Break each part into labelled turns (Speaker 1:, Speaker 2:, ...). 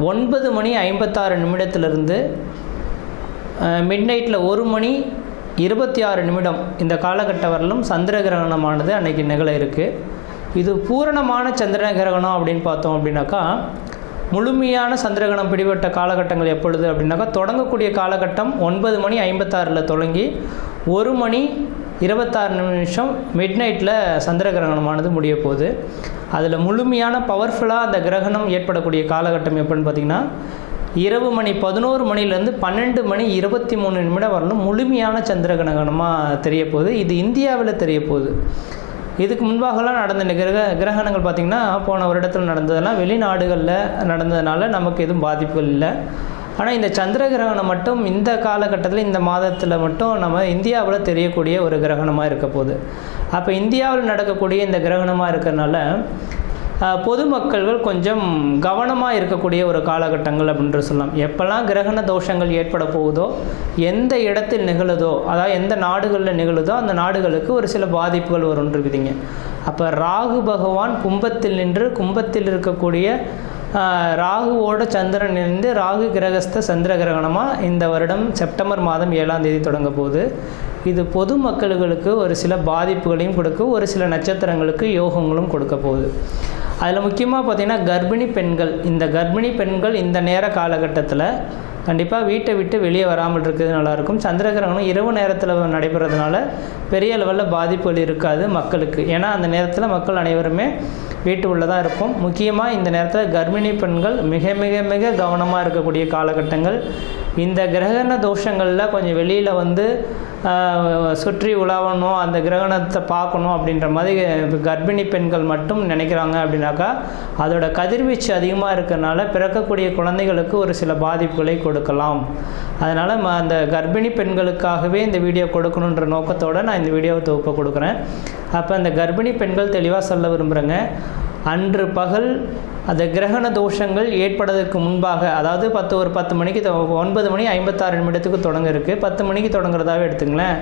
Speaker 1: ஒன்பது மணி ஐம்பத்தாறு நிமிடத்திலிருந்து மிட் நைட்டில் ஒரு மணி இருபத்தி ஆறு நிமிடம் இந்த காலகட்ட வரலும் சந்திர கிரகணமானது அன்றைக்கி நிகழ இருக்குது இது பூரணமான சந்திர கிரகணம் அப்படின்னு பார்த்தோம் அப்படின்னாக்கா முழுமையான சந்திரகணம் பிடிபட்ட காலகட்டங்கள் எப்பொழுது அப்படின்னாக்கா தொடங்கக்கூடிய காலகட்டம் ஒன்பது மணி ஐம்பத்தாறில் தொடங்கி ஒரு மணி இருபத்தாறு நிமிஷம் மிட் நைட்டில் சந்திர கிரகணமானது முடிய போகுது. அதில் முழுமையான பவர்ஃபுல்லாக அந்த கிரகணம் ஏற்படக்கூடிய காலகட்டம் எப்படின்னு பார்த்திங்கன்னா இரவு மணி பதினோரு மணிலேருந்து பன்னெண்டு மணி இருபத்தி மூணு நிமிடம் வரலும் முழுமையான சந்திர கிரகணமாக தெரிய போகுது. இது இந்தியாவில் தெரிய போகுது. இதுக்கு முன்பாகலாம் நடந்த கிரக கிரகணங்கள் பார்த்திங்கன்னா போன வருடத்தில் நடந்ததெல்லாம் வெளிநாடுகளில் நடந்ததுனால நமக்கு எதுவும் பாதிப்புகள் இல்லை. ஆனால் இந்த சந்திர கிரகணம் மட்டும் இந்த காலகட்டத்தில் இந்த மாதத்தில் மட்டும் நம்ம இந்தியாவில் தெரியக்கூடிய ஒரு கிரகணமாக இருக்க போகுது. அப்போ இந்தியாவில் நடக்கக்கூடிய இந்த கிரகணமாக இருக்கிறனால பொதுமக்கள்கள் கொஞ்சம் கவனமாக இருக்கக்கூடிய ஒரு காலகட்டங்கள் அப்படின்ற சொல்லலாம். எப்போல்லாம் கிரகண தோஷங்கள் ஏற்பட போகுதோ எந்த இடத்தில் நிகழுதோ அதாவது எந்த நாடுகளில் நிகழுதோ அந்த நாடுகளுக்கு ஒரு சில பாதிப்புகள் வரும் இருக்குதுங்க. அப்போ ராகு பகவான் கும்பத்தில் நின்று கும்பத்தில் இருக்கக்கூடிய ராகுவோட சந்திரன் இருந்து ராகு கிரகஸ்த சந்திர கிரகணமாக இந்த வருடம் செப்டம்பர் மாதம் ஏழாம் தேதி தொடங்க போகுது. இது பொது மக்களுக்கு ஒரு சில பாதிப்புகளையும் கொடுக்க ஒரு சில நட்சத்திரங்களுக்கு யோகங்களும் கொடுக்க போகுது. அதில் முக்கியமாக பார்த்திங்கன்னா கர்ப்பிணி பெண்கள் இந்த கர்ப்பிணி பெண்கள் இந்த நேர காலகட்டத்தில் கண்டிப்பாக வீட்டை விட்டு வெளியே வராமல் இருக்கிறது நல்லாயிருக்கும் சந்திர கிரகணம் இரவு நேரத்தில் நடைபெறதுனால பெரிய லெவலில் பாதிப்புகள் இருக்காது மக்களுக்கு. ஏன்னா அந்த நேரத்தில் மக்கள் அனைவருமே வீட்டு உள்ளதாக இருக்கும் முக்கியமாக இந்த நேரத்தில் கர்ப்பிணி பெண்கள் மிக மிக மிக கவனமாக இருக்கக்கூடிய காலகட்டங்கள். இந்த கிரகண தோஷங்களில் கொஞ்சம் வெளியில் வந்து சுற்றி உலாவணும் அந்த கிரகணத்தை பார்க்கணும் அப்படின்ற மாதிரி கர்ப்பிணி பெண்கள் மட்டும் நினைக்கிறாங்க அப்படின்னாக்கா அதோட கதிர்வீச்சு அதிகமாக இருக்கிறனால பிறக்கக்கூடிய குழந்தைகளுக்கு ஒரு சில பாதிப்புகளை கொடுக்கலாம். அதனால் அந்த கர்ப்பிணி பெண்களுக்காகவே இந்த வீடியோ கொடுக்கணுன்ற நோக்கத்தோடு நான் இந்த வீடியோவை தொகுப்பை கொடுக்குறேன். அப்போ அந்த கர்ப்பிணி பெண்கள் தெளிவாக சொல்ல விரும்புகிறேங்க அன்று பகல் அந்த கிரகண தோஷங்கள் ஏற்படுவதற்கு முன்பாக அதாவது பத்து ஒரு பத்து மணிக்கு ஒன்பது மணி ஐம்பத்தாறு நிமிடத்துக்கு தொடங்க இருக்குது பத்து மணிக்கு தொடங்குறதாவே எடுத்துங்களேன்.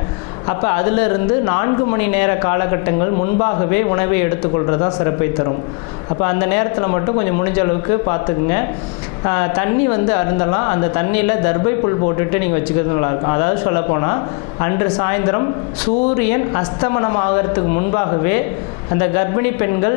Speaker 1: அப்போ அதிலிருந்து நான்கு மணி நேர காலகட்டங்கள் முன்பாகவே உணவை எடுத்துக்கொள்கிறது தான் சிறப்பை தரும். அப்போ அந்த நேரத்தில் மட்டும் கொஞ்சம் முடிஞ்ச அளவுக்கு பார்த்துக்குங்க தண்ணி வந்து அருந்தலாம். அந்த தண்ணியில் தர்பை புல் போட்டுட்டு நீங்கள் வச்சுக்கிறது நல்லாயிருக்கும் அதாவது சொல்லப்போனால் அன்று சாயந்தரம் சூரியன் அஸ்தமனம் ஆகிறதுக்கு முன்பாகவே அந்த கர்ப்பிணி பெண்கள்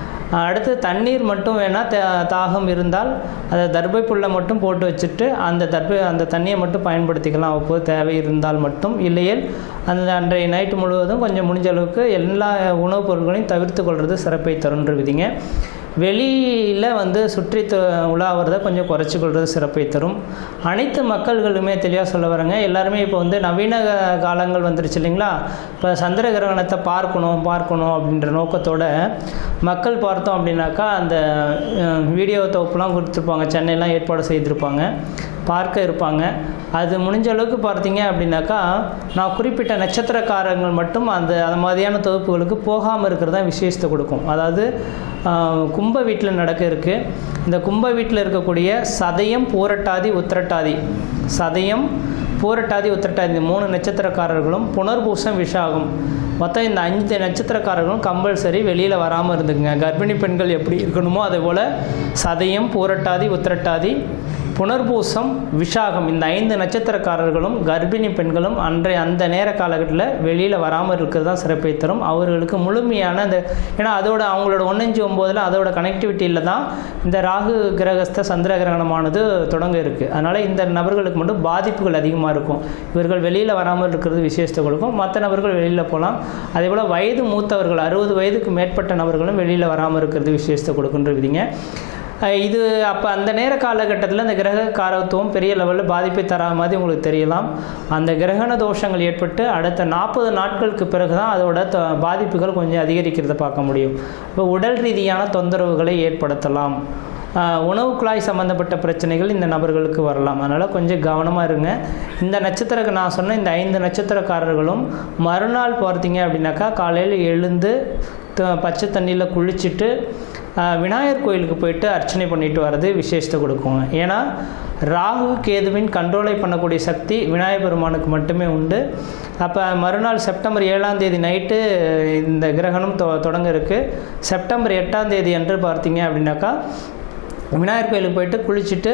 Speaker 1: அடுத்து தண்ணீர் மட்டும் வேணால் தாகம் இருந்தால் அதை தர்பை புல்லை மட்டும் போட்டு வச்சுட்டு அந்த தர்பை அந்த தண்ணியை மட்டும் பயன்படுத்திக்கலாம். அப்போது தேவை இருந்தால் மட்டும். இல்லையேல் அந்த அன்றைய நைட்டு முழுவதும் கொஞ்சம் முடிஞ்ச அளவுக்கு எல்லா உணவுப் பொருட்களையும் தவிர்த்து கொள்வது சிறப்பை தருன்ற விதிங்க. வெளியில் வந்து சுற்றி உலாவுறத கொஞ்சம் குறைச்சி கொள்வது சிறப்பை தரும். அனைத்து மக்கள்களுமே தெளிவாக சொல்ல வரேங்க. எல்லாருமே இப்போ வந்து நவீன காலங்கள் வந்துருச்சு இல்லைங்களா? இப்போ சந்திர கிரகணத்தை பார்க்கணும் பார்க்கணும் அப்படின்ற நோக்கத்தோட மக்கள் பார்த்தோம் அப்படின்னாக்கா அந்த வீடியோ தொகுப்புலாம் கொடுத்துருப்பாங்க. சென்னையெலாம் ஏற்பாடு செய்திருப்பாங்க. பார்க்க இருப்பாங்க. அது முடிஞ்ச அளவுக்கு பார்த்தீங்க அப்படின்னாக்கா நான் குறிப்பிட்ட நட்சத்திரக்காரங்கள் மட்டும் அந்த அந்த மாதிரியான தொகுப்புகளுக்கு போகாமல் இருக்கிறது தான் விசேஷத்தை கொடுக்கும். அதாவது கும்ப வீட்டில் நடக்க இருக்குது இந்த கும்ப வீட்டில் இருக்கக்கூடிய சதயம் பூரட்டாதி உத்திரட்டாதி. சதயம் பூரட்டாதி உத்திரட்டாதி இந்த மூணு நட்சத்திரக்காரர்களும் புனர்பூசம் விஷாகம். மொத்தம் இந்த அஞ்சு நட்சத்திரக்காரர்களும் கம்பல்சரி வெளியில் வராமல் இருந்துக்குங்க. கர்ப்பிணி பெண்கள் எப்படி இருக்கணுமோ அதே போல் சதயம் பூரட்டாதி உத்திரட்டாதி புனர்பூசம் விஷாகம். இந்த ஐந்து நட்சத்திரக்காரர்களும் கர்ப்பிணி பெண்களும் அன்றைய அந்த நேர காலகட்டத்தில் வெளியில் வராமல் இருக்கிறது தான் சிறப்பை தரும். அவர்களுக்கு முழுமையான அந்த ஏன்னா அதோட அவங்களோட ஒன்னஞ்சு ஒம்போதில் அதோட கனெக்டிவிட்டியில் தான் இந்த ராகு கிரகஸ்த சந்திர கிரகணமானது தொடங்க இருக்குது அதனால் இந்த நபர்களுக்கு மட்டும் பாதிப்புகள் அதிகமாக இருக்கும். இவர்கள் வெளியில் வராமல் இருக்கிறது விசேஷத்தை கொடுக்கும். மற்ற நபர்கள் வெளியில் போகலாம் அதே போல் வயது மூத்தவர்கள் அறுபது வயதுக்கு மேற்பட்ட நபர்களும் வெளியில் வராமல் இருக்கிறது விசேஷத்தை கொடுக்குன்ற விதிங்க. இது அப்போ அந்த நேர காலகட்டத்தில் அந்த கிரக காரத்துவம் பெரிய லெவலில் பாதிப்பை தராத மாதிரி உங்களுக்கு தெரியலாம். அந்த கிரகண தோஷங்கள் ஏற்பட்டு அடுத்த நாற்பது நாட்களுக்கு பிறகு தான் அதோட த- பாதிப்புகள் கொஞ்சம் அதிகரிக்கிறத பார்க்க முடியும். இப்போ உடல் ரீதியான தொந்தரவுகளை ஏற்படுத்தலாம். உணவு குழாய் சம்மந்தப்பட்ட பிரச்சனைகள் இந்த நபர்களுக்கு வரலாம். அதனால் கொஞ்சம் கவனமாக இருங்க. இந்த நட்சத்திரக்கு நான் சொன்ன இந்த ஐந்து நட்சத்திரக்காரர்களும் மறுநாள் பார்த்தீங்க அப்படின்னாக்கா காலையில் எழுந்து த- பச்சை தண்ணியில் குளிச்சுட்டு விநாயகர் கோயிலுக்கு போயிட்டு அர்ச்சனை பண்ணிட்டு வர்றது விசேஷத்தை கொடுக்குங்க ஏன்னா ராகு கேதுவின் கண்ட்ரோலை பண்ணக்கூடிய சக்தி விநாயகர் பெருமானுக்கு மட்டுமே உண்டு. அப்போ மறுநாள் செப்டம்பர் ஏழாம் தேதி நைட்டு இந்த கிரகணம் தொ தொடங்க இருக்குது செப்டம்பர் எட்டாம் தேதி என்று பார்த்தீங்க அப்படின்னாக்கா விநாயகர் கோயிலுக்கு போயிட்டு குளிச்சுட்டு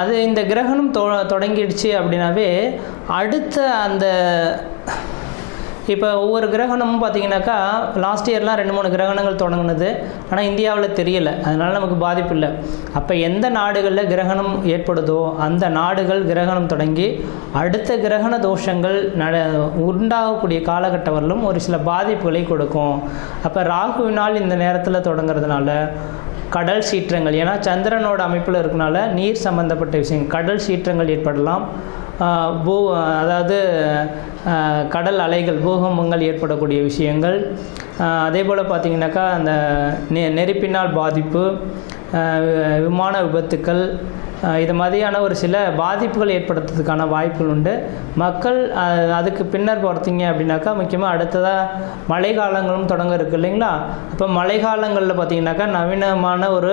Speaker 1: அது இந்த கிரகணம் தொ தொடங்கிடுச்சு அப்படின்னாவே அடுத்த அந்த இப்போ ஒவ்வொரு கிரகணமும் பார்த்தீங்கன்னாக்கா லாஸ்ட் இயர்லாம் ரெண்டு மூணு கிரகணங்கள் தொடங்குனது. ஆனால் இந்தியாவில் தெரியலை. அதனால் நமக்கு பாதிப்பு இல்லை. அப்போ எந்த நாடுகளில் கிரகணம் ஏற்படுதோ அந்த நாடுகள் கிரகணம் தொடங்கி அடுத்த கிரகண தோஷங்கள் நட உண்டாகக்கூடிய காலகட்டம் வரலும் ஒரு சில பாதிப்புகளை கொடுக்கும். அப்போ ராகுவினால் இந்த நேரத்தில் தொடங்குறதுனால கடல் சீற்றங்கள். ஏன்னா சந்திரனோட அமைப்பில் இருக்கனால நீர் சம்பந்தப்பட்ட விஷயம் கடல் சீற்றங்கள் ஏற்படலாம். பூ அதாவது கடல் அலைகள் பூகம்பங்கள் ஏற்படக்கூடிய விஷயங்கள். அதே போல் பார்த்திங்கனாக்கா அந்த நெ நெருப்பினால் பாதிப்பு விமான விபத்துக்கள் இது மாதிரியான ஒரு சில பாதிப்புகள் ஏற்படுத்துறதுக்கான வாய்ப்புகள் உண்டு. மக்கள் அதுக்கு பின்னர் பார்த்தீங்க அப்படின்னாக்கா முக்கியமாக அடுத்ததாக மழை காலங்களும் தொடங்க இருக்கு இல்லைங்களா? இப்போ மழை காலங்களில் பார்த்தீங்கன்னாக்கா நவீனமான ஒரு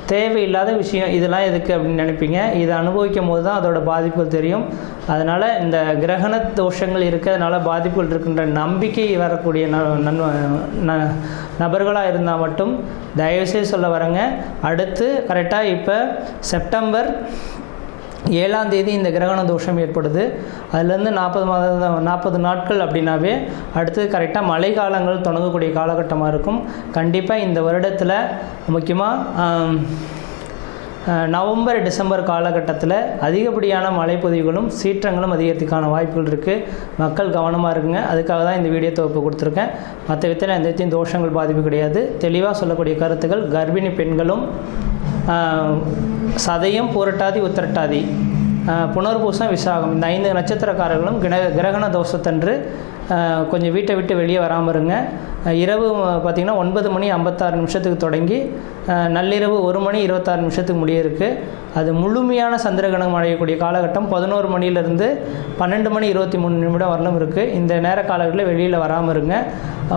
Speaker 1: தேவையில்லாத விஷயம் இதெல்லாம் எதுக்கு அப்படின்னு நினைப்பீங்க? இதை அனுபவிக்கும் போது தான் அதோட பாதிப்புகள் தெரியும். அதனால் இந்த கிரகண தோஷங்கள் இருக்கிறதுனால பாதிப்புகள் இருக்கின்ற நம்பிக்கை வரக்கூடிய ந நபர்களாக இருந்தால் மட்டும் தயவுசெய்து சொல்ல வரேங்க. அடுத்து கரெக்டாக இப்போ செப்டம்பர் ஏழாம் தேதி இந்த கிரகண தோஷம் ஏற்படுது. அதுலேருந்து நாற்பது மாத நாற்பது நாட்கள் அப்படின்னாவே அடுத்து கரெக்டாக மழை காலங்கள் தொடங்கக்கூடிய காலகட்டமாக இருக்கும். கண்டிப்பாக இந்த வருடத்தில் முக்கியமாக நவம்பர் டிசம்பர் காலகட்டத்தில் அதிகப்படியான மழைப்பொதிவுகளும் சீற்றங்களும் அதிகரித்துக்கான வாய்ப்புகள் இருக்குது மக்கள் கவனமாக இருக்குங்க. அதுக்காக தான் இந்த வீடியோ தொகுப்பு கொடுத்துருக்கேன். மற்ற விதத்தில் எந்த விதத்தையும் தோஷங்கள் பாதிப்பு கிடையாது. தெளிவாக சொல்லக்கூடிய கருத்துக்கள் கர்ப்பிணி பெண்களும் சதையும் சதயம் புரட்டாதி உத்திரட்டாதி. புனர்பூசம் விசாகம். இந்த ஐந்து நட்சத்திரக்காரர்களும் கிர கிரகண தோஷத்தன்று கொஞ்சம் வீட்டை விட்டு வெளியே வராமல் இருங்க. இரவு பார்த்திங்கன்னா ஒன்பது மணி ஐம்பத்தாறு நிமிஷத்துக்கு தொடங்கி நள்ளிரவு ஒரு மணி இருபத்தாறு நிமிஷத்துக்கு முடியிருக்கு அது முழுமையான சந்திரகிரகணம் அடையக்கூடிய காலகட்டம். பதினோரு மணிலேருந்து பன்னெண்டு மணி இருபத்தி மூணு நிமிடம் வரலும் இருக்குது இந்த நேர காலகட்டத்தில் வெளியில் வராமல் இருங்க.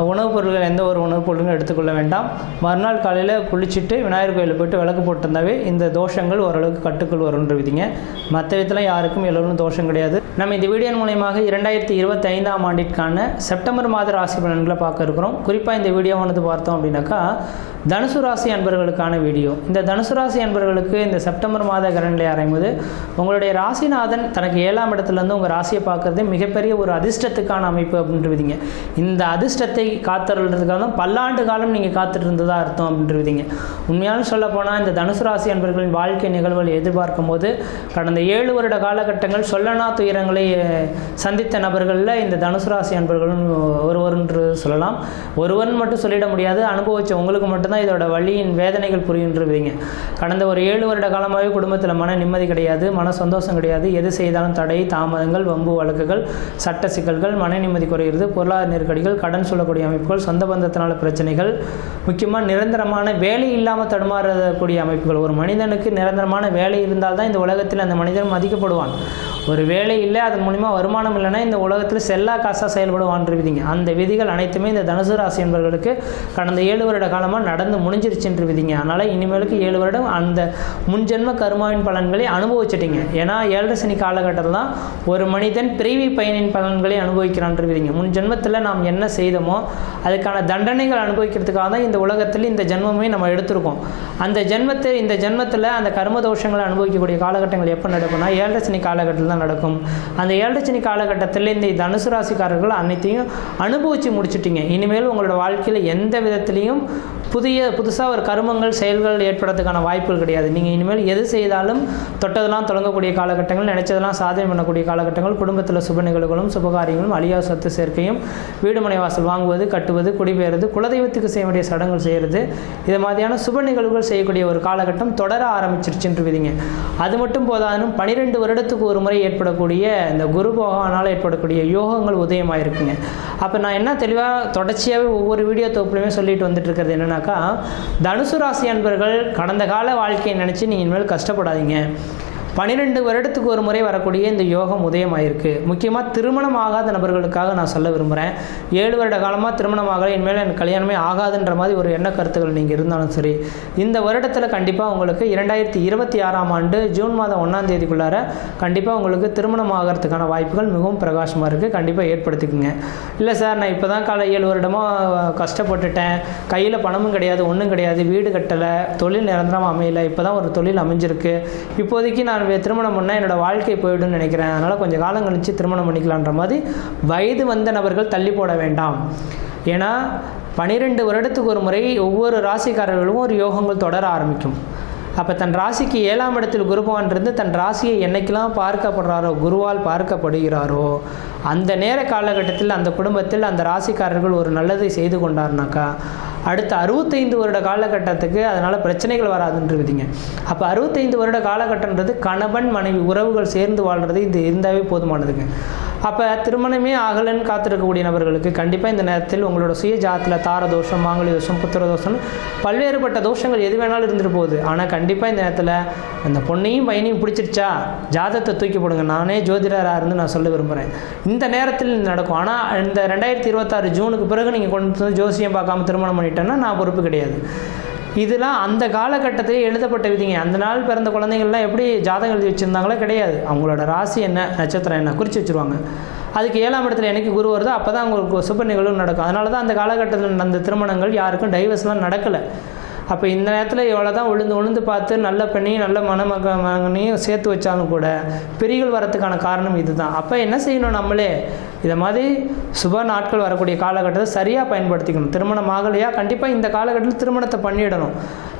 Speaker 1: உணவுப் பொருட்கள் எந்த ஒரு உணவுப் பொருட்களும் எடுத்துக்கொள்ள வேண்டாம். மறுநாள் காலையில் குளிச்சுட்டு விநாயகர் கோயிலில் போயிட்டு விளக்கு போட்டிருந்தாவே இந்த தோஷங்கள் ஓரளவுக்கு கட்டுக்குள் வரும்ன்ற விதிங்க மற்ற விதத்தில் யாருக்கும் எல்லோரும் தோஷம் கிடையாது. நம்ம இந்த வீடியோ மூலயமாக இரண்டாயிரத்தி இருபத்தி ஐந்தாம் ஆண்டிற்கான செப்டம்பர் மாத ராசி பலன்களை பார்க்க இருக்கிறோம். குறிப்பாக இந்த வீடியோவானது பார்த்தோம் அப்படின்னாக்கா தனுசு ராசி அன்பர்களுக்கான வீடியோ. இந்த தனுசு ராசி அன்பர்களுக்கு இந்த செப்டம்பர் மாத கரண்டில் ஆரம்பிது உங்களுடைய ராசிநாதன் தனக்கு ஏழாம் இடத்துலேருந்து உங்கள் ராசியை பார்க்குறது மிகப்பெரிய ஒரு அதிர்ஷ்டத்துக்கான அமைப்பு அப்படின்றவிதிங்க. இந்த அதிர்ஷ்டத்தை காத்துறதுக்காக தான் பல்லாண்டு காலம் நீங்கள் காத்துட்டு இருந்ததா அர்த்தம் அப்படின்றவிதிங்க உண்மையான சொல்ல போனால் இந்த தனுசு ராசி அன்பர்களின் வாழ்க்கை நிகழ்வுகள் எதிர்பார்க்கும் போது கடந்த ஏழு வருட காலகட்டங்கள் சொல்லனா துயரங்களை சந்தித்த நபர்களில் இந்த தனுசு ராசி அன்பர்களும் ஒருவர் என்று சொல்லலாம். ஒருவன் மட்டும் சொல்லிட முடியாது. அனுபவிச்ச உங்களுக்கு மட்டும்தான் இதோட வழியின் வேதனைகள் புரியுன்றவீங்க கடந்த ஒரு ஏழு வருட காலமாகவே குடும்பத்தில் மன நிம்மதி கிடையாது மன சந்தோஷம் கிடையாது. எது செய்தாலும் தடை தாமதங்கள் வம்பு வழக்குகள் சட்ட சிக்கல்கள் மன நிம்மதி குறைகிறது பொருளாதார நெருக்கடிகள் கடன் சொல்லக்கூடிய அமைப்புகள் சொந்த பந்தத்தினால பிரச்சனைகள் முக்கியமாக நிரந்தரமான வேலை இல்லாமல் தடுமாறக்கூடிய அமைப்புகள். ஒரு மனிதனுக்கு நிரந்தரமான வேலை இருந்தால் தான் இந்த உலகத்தில் அந்த மனிதன் மதிக்கப்படுவான். ஒரு வேலை இல்லை அதன் மூலிமா வருமானம் இல்லைன்னா இந்த உலகத்தில் செல்லா காசாக செயல்படுவான்ற விதிங்க அந்த விதிகள் அனைத்துமே இந்த தனுசு ராசி என்பவர்களுக்கு கடந்த ஏழு வருட காலமாக நடந்து முடிஞ்சிருச்சுன்ற விதிங்க அதனால் இனிமேலுக்கு ஏழு வருடம் அந்த முன்ஜென்ம கருமாவின் பலன்களை அனுபவிச்சிட்டிங்க. ஏன்னா ஏழரை சனி காலகட்டத்தில் தான் ஒரு மனிதன் பிரிவி பயனின் பலன்களை அனுபவிக்கிறான்ற விதிங்க முன் ஜென்மத்தில் நாம் என்ன செய்தோமோ அதுக்கான தண்டனைகள் அனுபவிக்கிறதுக்காக தான் இந்த உலகத்தில் இந்த ஜென்மமே நம்ம எடுத்திருக்கோம். அந்த ஜென்மத்தை இந்த ஜென்மத்தில் அந்த கர்ம தோஷங்களை அனுபவிக்கக்கூடிய காலகட்டங்கள் எப்போ நடக்கும்னா ஏழரை காலகட்டத்தில் தான் நடக்கும். அந்த ஏழரை காலகட்டத்தில் இந்த தனுசு ராசிக்காரர்கள் அனைத்தையும் அனுபவித்து முடிச்சிட்டிங்க. இனிமேல் உங்களோட வாழ்க்கையில் எந்த விதத்துலேயும் புதிய புதுசாக ஒரு கருமங்கள் செயல்கள் ஏற்படுறதுக்கான வாய்ப்புகள் கிடையாது. நீங்கள் இனிமேல் எது செய்தாலும் தொட்டதெல்லாம் தொடங்கக்கூடிய காலகட்டங்கள் நினைச்சதெல்லாம் சாதனை பண்ணக்கூடிய காலகட்டங்கள் குடும்பத்தில் சுப நிகழ்வுகளும் சுபகாரியங்களும் அழியா சொத்து சேர்க்கையும் வீடுமனை வாசல் வாங்குவது கட்டுவது குடிபெயர்வது குலதெய்வத்துக்கு செய்ய வேண்டிய சடங்குகள் செய்கிறது இது மாதிரியான சுப நிகழ்வுகள் செய்யக்கூடிய ஒரு காலகட்டம் தொடர ஆரம்பிச்சிருச்சுன்று விதிங்க அது மட்டும் போதாலும் பனிரெண்டு வருடத்துக்கு ஒரு முறை ஏற்படக்கூடிய இந்த குரு போகானால் ஏற்படக்கூடிய யோகங்கள் உதயமாயிருக்குங்க. அப்போ நான் என்ன தெளிவாக தொடர்ச்சியாகவே ஒவ்வொரு வீடியோ தொகுப்புலையுமே சொல்லிட்டு வந்துட்டு இருக்கிறது என்னன்னாக்கா தனுசு ராசி அன்பர்கள் கடந்த கால வாழ்க்கையை நினச்சி நீங்கள் இனிமேல் கஷ்டப்படாதீங்க. பன்னிரெண்டு வருடத்துக்கு ஒரு முறை வரக்கூடிய இந்த யோகம் உதயமாயிருக்கு. முக்கியமாக திருமணம் ஆகாத நபர்களுக்காக நான் சொல்ல விரும்புகிறேன் ஏழு வருட காலமாக திருமணம் ஆகலை இனிமேல் எனக்கு கல்யாணமே ஆகாதுன்ற மாதிரி ஒரு எண்ண கருத்துக்கள் நீங்கள் இருந்தாலும் சரி இந்த வருடத்தில் கண்டிப்பாக உங்களுக்கு இரண்டாயிரத்தி இருபத்தி ஆறாம் ஆண்டு ஜூன் மாதம் ஒன்றாம் தேதிக்குள்ளார கண்டிப்பாக உங்களுக்கு திருமணம் ஆகிறதுக்கான வாய்ப்புகள் மிகவும் பிரகாசமாக இருக்குது கண்டிப்பாக ஏற்படுத்திக்குங்க. இல்லை சார் நான் இப்போ தான் காலை ஏழு வருடமாக கஷ்டப்பட்டுட்டேன். கையில் பணமும் கிடையாது ஒன்றும் கிடையாது வீடு கட்டலை தொழில் நிரந்தரமாக அமையலை. இப்போ தான் ஒரு தொழில் அமைஞ்சிருக்கு. இப்போதைக்கு நான் திருமணம் பண்ணால் என்னோடய வாழ்க்கை போயிடும்னு நினைக்கிறேன். அதனால் கொஞ்சம் காலம் கழிச்சு திருமணம் பண்ணிக்கலான்ற மாதிரி வயது வந்த நபர்கள் தள்ளி போட வேண்டாம். ஏன்னா பனிரெண்டு வருடத்துக்கு ஒரு முறை ஒவ்வொரு ராசிக்காரர்களும் ஒரு யோகங்கள் தொடர ஆரம்பிக்கும். அப்போ தன் ராசிக்கு ஏழாம் இடத்தில் குருபவான் இருந்து தன் ராசியை என்னைக்கெல்லாம் பார்க்கப்படுறாரோ குருவால் பார்க்கப்படுகிறாரோ அந்த நேர காலகட்டத்தில் அந்த குடும்பத்தில் அந்த ராசிக்காரர்கள் ஒரு நல்லதை செய்து கொண்டார்னாக்கா அடுத்த அறுபத்தைந்து வருட காலகட்டத்துக்கு அதனால் பிரச்சனைகள் வராதுன்ற விதிங்க அப்போ அறுபத்தைந்து வருட காலகட்டன்றது கணவன் மனைவி உறவுகள் சேர்ந்து வாழ்கிறது இது இருந்தாவே போதுமானதுங்க. அப்போ திருமணமே ஆகலன்னு காத்திருக்கக்கூடிய நபர்களுக்கு கண்டிப்பாக இந்த நேரத்தில் உங்களோட சுய ஜாத்தில் தார தோஷம் மாங்கலி தோஷம் புத்திர தோஷம் பல்வேறுபட்ட தோஷங்கள் எது வேணாலும் இருந்துட்டு போகுது. ஆனால் கண்டிப்பாக இந்த நேரத்தில் அந்த பொண்ணையும் பையனையும் பிடிச்சிருச்சா? ஜாதத்தை தூக்கி போடுங்க. நானே ஜோதிடராக இருந்து நான் சொல்ல விரும்புகிறேன் இந்த நேரத்தில் நடக்கும். ஆனால் இந்த ரெண்டாயிரத்தி இருபத்தாறு ஜூனுக்கு பிறகு நீங்கள் கொண்டு வந்து ஜோசியம் பார்க்காம திருமணம் பண்ணிட்டேன்னா நான் பொறுப்பு கிடையாது. இதெல்லாம் அந்த காலகட்டத்திலே எழுதப்பட்ட விதிங்க. அந்த நாள் பிறந்த குழந்தைங்கள்லாம் எப்படி ஜாதகம் எழுதி வச்சுருந்தாங்களோ கிடையாது. அவங்களோட ராசி என்ன நட்சத்திரம் என்ன குறித்து வச்சுருவாங்க. அதுக்கு ஏழாம் இடத்துல என்னைக்கு குரு வருதோ அப்போ தான் அவங்களுக்கு சுப நிகழ்வு நடக்கும். அதனால தான் அந்த காலகட்டத்தில் நடந்த திருமணங்கள் யாருக்கும் டைவர்ஸ்லாம் நடக்கலை. அப்போ இந்த நேரத்தில் எவ்வளோ தான் உளுந்து உளுந்து பார்த்து நல்ல பெண்ணையும் நல்ல மணமக மகனையும் சேர்த்து வச்சாலும் கூட பிரிகள் வரத்துக்கான காரணம் இதுதான். அப்போ என்ன செய்யணும் நம்மளே? இதை மாதிரி சுப நாட்கள் வரக்கூடிய காலகட்டத்தை சரியாக பயன்படுத்திக்கணும். திருமணம் ஆகலையா? கண்டிப்பாக இந்த காலகட்டத்தில் திருமணத்தை பண்ணிடணும்.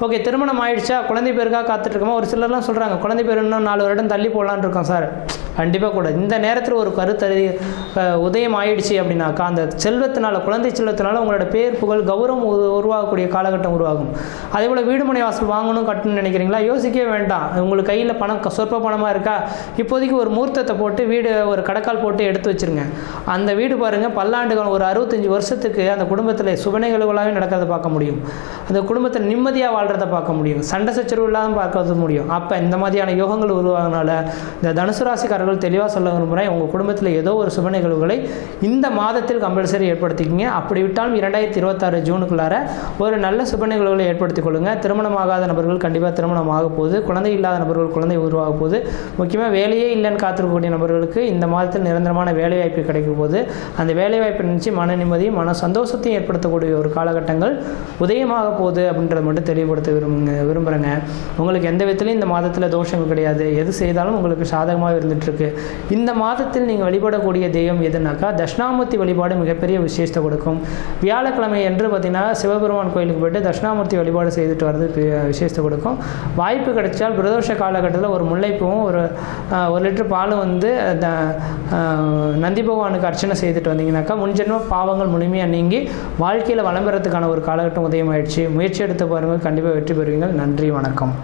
Speaker 1: ஓகே திருமணம் ஆயிடுச்சா? குழந்தை பேருக்காக காத்துட்ருக்கோமா? ஒரு சிலர்லாம் சொல்கிறாங்க குழந்தை பேர் இன்னும் நாலு வருடம் தள்ளி போடலான்னு இருக்கோம் சார். கண்டிப்பாக கூட. இந்த நேரத்தில் ஒரு கருத்தறி உதயம் ஆயிடுச்சு அப்படின்னாக்கா அந்த செல்வத்தினால குழந்தை செல்வத்தினால உங்களோட பேர் புகழ் கௌரவம் உருவாகக்கூடிய காலகட்டம் உருவாகும். அதே போல் வீடுமனை வாசல் வாங்கணும் கட்டணும்னு நினைக்கிறீங்களா? யோசிக்கவே வேண்டாம். உங்களுக்கு கையில் பணம் க- சொற்ப பணமாக இருக்கா? இப்போதைக்கு ஒரு மூர்த்தத்தை போட்டு வீடு ஒரு கடக்கால் போட்டு எடுத்து வச்சிருங்க. அந்த வீடு பாருங்கள் பல்லாண்டுகள் ஒரு அறுபத்தஞ்சி வருஷத்துக்கு அந்த குடும்பத்தில் சுபநிகழ்வுகளாகவே நடக்கிறத பார்க்க முடியும். அந்த குடும்பத்தில் நிம்மதியாக வாழ்கிறத பார்க்க முடியும். சண்டை சச்சரவு இல்லாமல் பார்க்கறது முடியும். அப்போ இந்த மாதிரியான யோகங்கள் உருவாகினால இந்த தனுசு ராசிக்காரர்கள் தெளிவாக சொல்ல விரும்புகிறேன் உங்கள் குடும்பத்தில் ஏதோ ஒரு சுப நிகழ்வுகளை இந்த மாதத்தில் கம்பல்சரி ஏற்படுத்திக்கிங்க. அப்படி விட்டாலும் இரண்டாயிரத்தி இருபத்தாறு ஜூனுக்குள்ளார ஒரு நல்ல சுப நிகழ்வுகளை ஏற்படுத்திக் கொள்ளுங்கள் திருமணமாகாத நபர்கள் கண்டிப்பாக திருமணம் ஆக போகுது. குழந்தை இல்லாத நபர்கள் குழந்தை உருவாக போகுது. முக்கியமாக வேலையே இல்லைன்னு காத்திருக்கக்கூடிய நபர்களுக்கு இந்த மாதத்தில் நிரந்தரமான வேலைவாய்ப்பு கிடைக்கும். போது அந்த வேலைவாய்ப்பை நினச்சி மன நிம்மதியும் மன சந்தோஷத்தையும் ஏற்படுத்தக்கூடிய ஒரு காலகட்டங்கள் உதயமாக போகுது அப்படின்றத மட்டும் தெளிவுபடுத்த விரும்புங்க விரும்புகிறேங்க உங்களுக்கு எந்த விதத்துலையும் இந்த மாதத்தில் தோஷங்கள் கிடையாது. எது செய்தாலும் உங்களுக்கு சாதகமாக இருந்துகிட்ருக்கு இந்த மாதத்தில் நீங்கள் வழிபடக்கூடிய தெய்வம் எதுனாக்கா தட்சிணாமூர்த்தி வழிபாடு மிகப்பெரிய விசேஷத்தை கொடுக்கும். வியாழக்கிழமை என்று பார்த்தீங்கன்னா சிவபெருமான் கோயிலுக்கு போயிட்டு தட்சிணாமூர்த்தி வழிபாடு செய்துட்டு வர்றது விசேஷத்தை கொடுக்கும். வாய்ப்பு கிடைச்சால் பிரதோஷ காலகட்டத்தில் ஒரு முல்லைப்பூவும் ஒரு ஒரு லிட்டர் பாலும் வந்து நந்தி பகவான் பகவானுக்கு அர்ச்சனை செய்துட்டு வந்தீங்கன்னாக்கா முன்ஜென்ம பாவங்கள் முழுமையாக நீங்கி வாழ்க்கையில் வளம் பெறத்துக்கான ஒரு காலகட்டம் உதயமாயிடுச்சு. முயற்சி எடுத்து பாருங்கள். கண்டிப்பாக வெற்றி பெறுவீங்கள். நன்றி வணக்கம்.